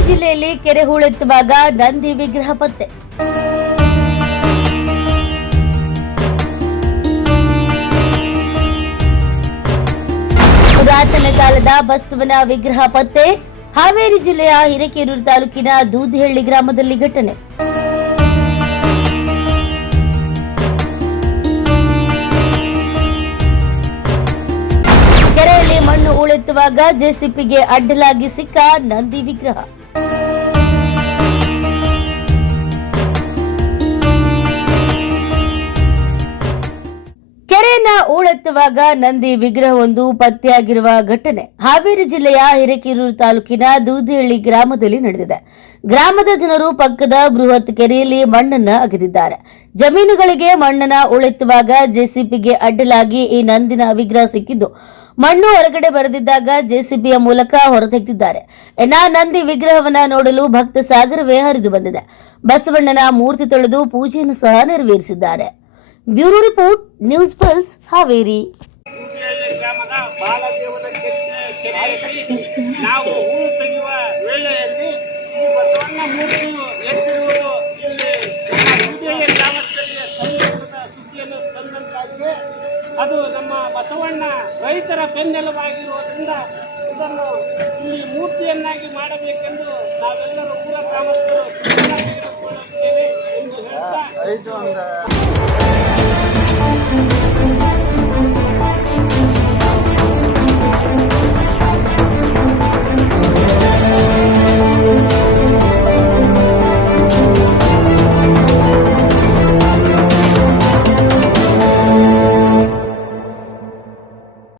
ಹಾವೇರಿ ಜಿಲ್ಲೆಯಲ್ಲಿ ಕೆರೆ ಹೂಳೆತ್ತುವಾಗ ನಂದಿ ವಿಗ್ರಹ ಪತ್ತೆ. ಪುರಾತನ ಕಾಲದ ಬಸವನ ವಿಗ್ರಹ ಪತ್ತೆ. ಹಾವೇರಿ ಜಿಲ್ಲೆಯ ಹಿರೇಕೆರೂರು ತಾಲೂಕಿನ ದೂದಿಹಳ್ಳಿ ಗ್ರಾಮದಲ್ಲಿ ಘಟನೆ. ಕೆರೆಯಲ್ಲಿ ಮಣ್ಣು ಹೂಳೆತ್ತುವಾಗ ಜೆಸಿಪಿಗೆ ಅಡ್ಡಲಾಗಿ ಸಿಕ್ಕ ನಂದಿ ವಿಗ್ರಹ. ಕೆರೆಯನ್ನ ಹೂಳೆತ್ತುವಾಗ ನಂದಿ ವಿಗ್ರಹವೊಂದು ಪತ್ತೆಯಾಗಿರುವ ಘಟನೆ ಹಾವೇರಿ ಜಿಲ್ಲೆಯ ಹಿರೇಕೆರೂರು ತಾಲೂಕಿನ ದೂದಿಹಳ್ಳಿ ಗ್ರಾಮದಲ್ಲಿ ನಡೆದಿದೆ. ಗ್ರಾಮದ ಜನರು ಪಕ್ಕದ ಬೃಹತ್ ಕೆರೆಯಲ್ಲಿ ಮಣ್ಣನ್ನ ಅಗೆದಿದ್ದಾರೆ. ಜಮೀನುಗಳಿಗೆ ಮಣ್ಣನ್ನ ಹೂಳೆತ್ತುವಾಗ ಜೆಸಿಪಿಗೆ ಅಡ್ಡಲಾಗಿ ಈ ನಂದಿನ ವಿಗ್ರಹ ಸಿಕ್ಕಿದ್ದು ಮಣ್ಣು ಹೊರಗಡೆ ಬರೆದಿದ್ದಾಗ ಜೆಸಿಪಿಯ ಮೂಲಕ ಹೊರತೆಗೆದಿದ್ದಾರೆ. ನಂದಿ ವಿಗ್ರಹವನ್ನ ನೋಡಲು ಭಕ್ತ ಸಾಗರವೇ ಹರಿದು ಬಂದಿದೆ. ಬಸವಣ್ಣನ ಮೂರ್ತಿ ತೊಳೆದು ಪೂಜೆಯನ್ನು ಸಹ ನೆರವೇರಿಸಿದ್ದಾರೆ. Bureau report, news pulse, Haveri. ಗ್ರಾಮದ ಬಾಲದೇವನ ಕೆರೆಯಲ್ಲಿ ನಾವು ಹೂಳು ತೆಗೆಯುವ ವೇಳೆಯಲ್ಲಿ ಈ ಬಸವಣ್ಣ ಮೂರ್ತಿಯು ಎತ್ತಿರುವುದು ಇಲ್ಲಿ ನಮ್ಮ ಗ್ರಾಮಸ್ಥರಿಗೆ ಸಂತೋಷದ ಸುದ್ದಿಯನ್ನು ತಂದಂತಾಗಿದೆ. ಅದು ನಮ್ಮ ಬಸವಣ್ಣ ರೈತರ ಬೆನ್ನೆಲುಬಾಗಿರುವುದರಿಂದ ಇದನ್ನು ಇಲ್ಲಿ ಮೂರ್ತಿಯನ್ನಾಗಿ ಮಾಡಬೇಕೆಂದು ನಾವೆಲ್ಲರೂ ಊರ ಗ್ರಾಮಸ್ಥರು ತೆಗೆದುಕೊಳ್ಳುತ್ತೇವೆ ಎಂದು ಹೇಳ್ತಾ